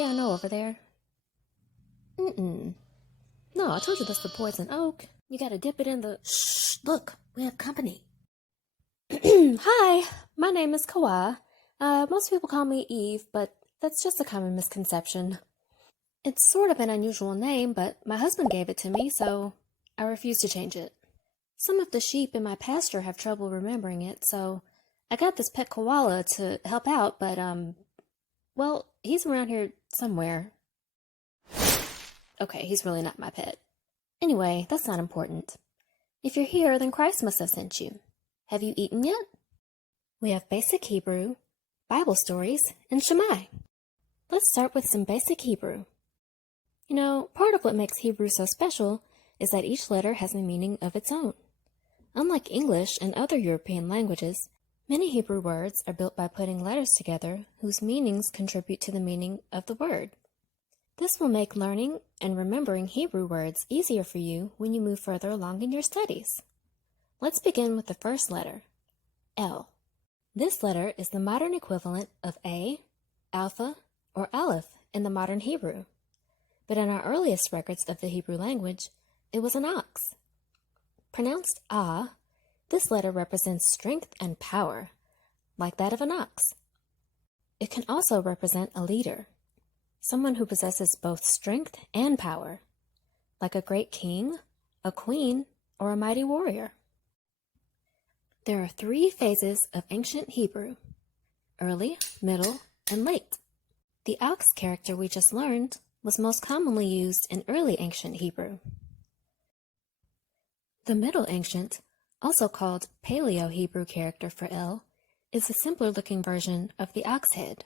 piano over there? Mm-mm. No, I told you that's the poison oak. You gotta dip it in the... Shh! Look, we have company. Hi, my name is Koha. Most people call me Eve, but that's just a common misconception. It's sort of an unusual name, but my husband gave it to me, so I refuse to change it. Some of the sheep in my pasture have trouble remembering it, so I got this pet koala to help out, but, well, he's around here somewhere. Okay, he's really not my pet. Anyway, that's not important. If you're here, then Christ must have sent you. Have you eaten yet? We have basic Hebrew, Bible stories, and Shemai. Let's start with some basic Hebrew. You know, part of what makes Hebrew so special is that each letter has a meaning of its own. Unlike English and other European languages, many Hebrew words are built by putting letters together whose meanings contribute to the meaning of the word. This will make learning and remembering Hebrew words easier for you when you move further along in your studies. Let's begin with the first letter, L. This letter is the modern equivalent of A, Alpha, or Aleph in the modern Hebrew. But in our earliest records of the Hebrew language, it was an ox. Pronounced Ah, this letter represents strength and power, like that of an ox. It can also represent a leader, someone who possesses both strength and power, like a great king, a queen, or a mighty warrior. There are 3 phases of ancient Hebrew: early, middle, and late. The ox character we just learned was most commonly used in early ancient Hebrew. The Middle Ancient, also called Paleo Hebrew character for L, is a simpler-looking version of the ox head.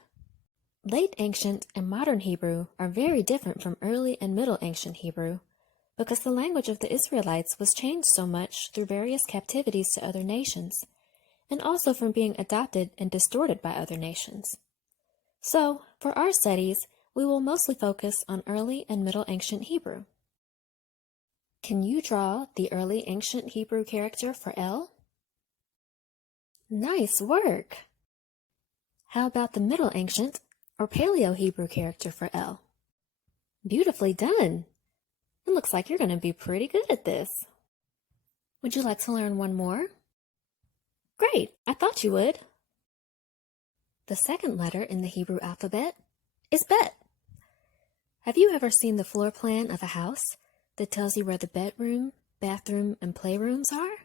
Late Ancient and Modern Hebrew are very different from Early and Middle Ancient Hebrew because the language of the Israelites was changed so much through various captivities to other nations, and also from being adopted and distorted by other nations. So, for our studies, we will mostly focus on Early and Middle Ancient Hebrew. Can you draw the Early Ancient Hebrew character for L? Nice work! How about the Middle Ancient or Paleo Hebrew character for L? Beautifully done! It looks like you're going to be pretty good at this. Would you like to learn one more? Great! I thought you would. The second letter in the Hebrew alphabet is Bet. Have you ever seen the floor plan of a house that tells you where the bedroom, bathroom, and playrooms are?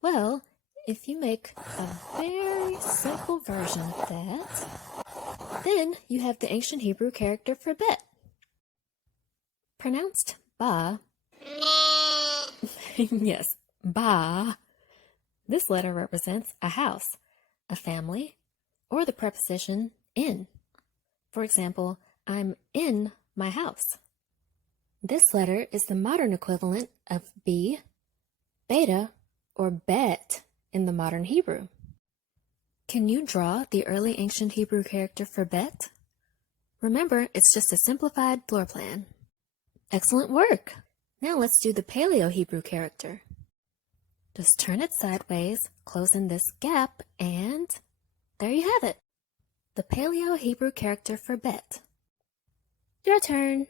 Well, if you make a very simple version of that, then you have the ancient Hebrew character for Bet. Pronounced Ba. Yes, Ba. This letter represents a house, a family, or the preposition in. For example, I'm in my house. This letter is the modern equivalent of B, Beta, or Bet in the modern Hebrew. Can you draw the early ancient Hebrew character for Bet? Remember, it's just a simplified floor plan. Excellent work! Now let's do the Paleo Hebrew character. Just turn it sideways, close in this gap, and there you have it. The Paleo Hebrew character for Bet. Your turn.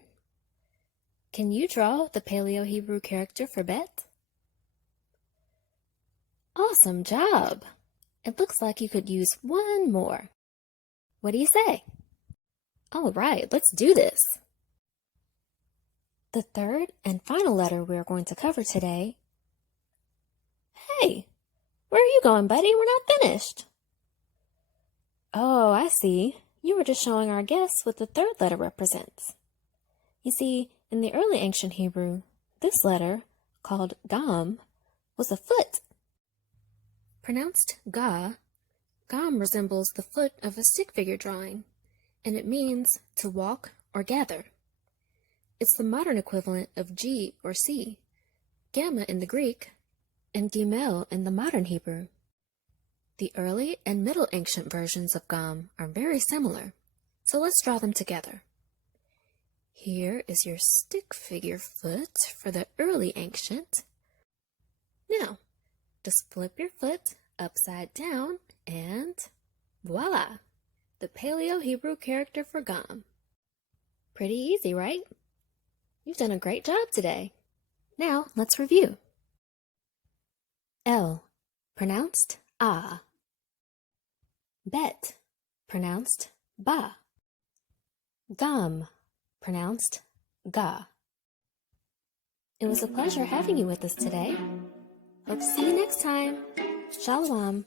Can you draw the Paleo Hebrew character for Bet? Awesome job! It looks like you could use one more. What do you say? All right, let's do this. The third and final letter we are going to cover today. Hey, where are you going, buddy? We're not finished. Oh, I see. You were just showing our guests what the third letter represents. You see, in the early ancient Hebrew, this letter, called Gam, was a foot. Pronounced Ga, Gam resembles the foot of a stick figure drawing, and it means to walk or gather. It's the modern equivalent of G or C, Gamma in the Greek, and Gimel in the modern Hebrew. The early and middle ancient versions of Gam are very similar, so let's draw them together. Here is your stick figure foot for the early ancient. Now, just flip your foot upside down and voila! The Paleo Hebrew character for Gam. Pretty easy, right? You've done a great job today. Now, let's review. L, pronounced ah. Bet, pronounced ba. Gum, pronounced ga. It was a pleasure having you with us today. Hope to see you next time. Shalom.